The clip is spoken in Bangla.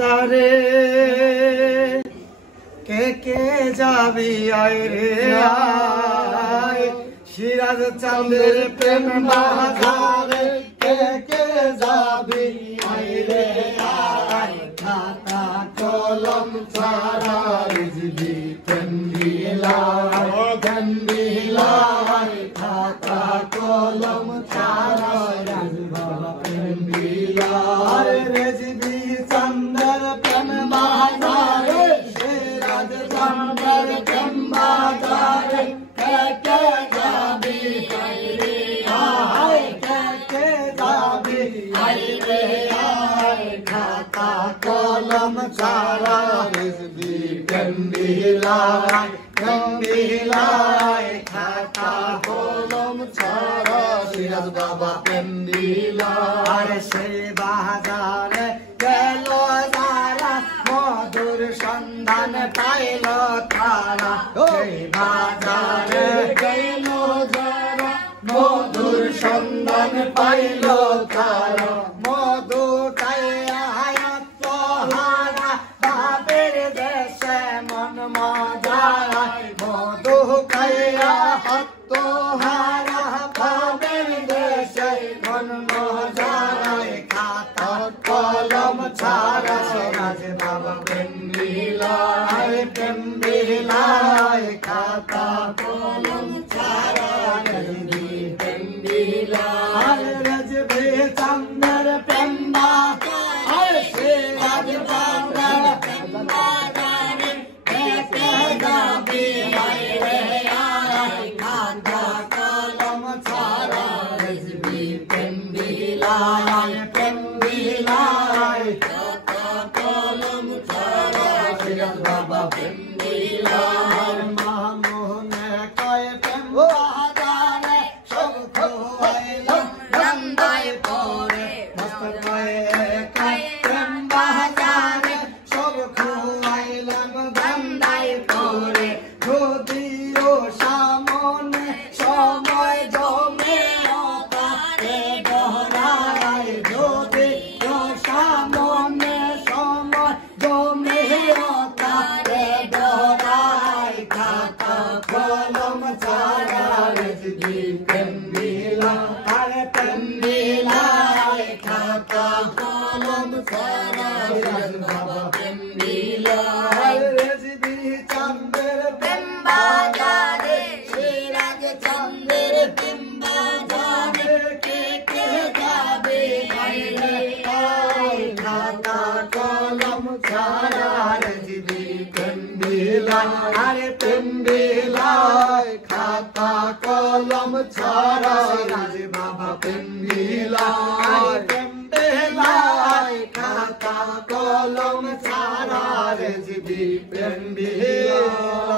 যারে কে কে যাবি আয় রে আয় সিরাজ চাঁদের প্রেম বাজারে কে কে যাবি আয় রে আয় খাতা কলম ছাড়া রিজবি কন্দিলায় খাতা কলম ছাড়া কন্দিলায় রিজবি চাঁদের প্রেম বাজারে সিরাজ চাঁদের প্রেম বাজারে কে কে যাবি আয় রে আয় কে কে যাবি আয় রে আয় খাতা কলম ছাড়া রিজবি কন্দিলায় খাতা কলম ছাড়া সিরাজ বাবা কন্দিলায় সেই বাজারে গেল যারা মধুর সন্ধান পাইল তারা সেই বাজারে গেল যারা মধুর সন্ধান পাইল তারা মধু খাইয়া হারা বাবের দেশে মন মজায় মধু খাইয়া হারা বাবের দেশে মন মজায় খাতা কলম ছাড়া সিরাজ বাবা কন্দিলায় খাতা কলম ছাড়া রিজবি চাঁদের প্রেম বাজারে সিরাজ চাঁদের প্রেম বাজারে কে কে যাবি আয় রে আয় খাতা কলম ছাড়া রিজবি কন্দিলায় খাতা কলম ছাড়া সিরাজ বাবা কন্দিলায় মামুনে কয় প্রেম বাজারে সব খোয়াইলাম গন্ধায় পরে মস্ত কয় প্রেম বাজারে সব খোয়াইলাম গন্ধায় পরে যদিও সামনে সময় জমে তাতে ডরায় যদিও সামনে সময় জমে তাতে ডরায় খাতা কলম ছাড়া রিজবি কন্দিলায় খাতা কলম ছাড়া সিরাজ বাবা কন্দিলায় রিজবি চাঁদের প্রেম বাজারে সিরাজ চাঁদের প্রেম বাজারে কে কে যাবে আয় রে আয় খাতা কলম ছাড়া রিজবি কন্দিলায় খাতা কলম ছাড়া সিরাজ বাবা কন্দিলায় খাতা কলম ছাড়া রিজবি কন্দিলায়।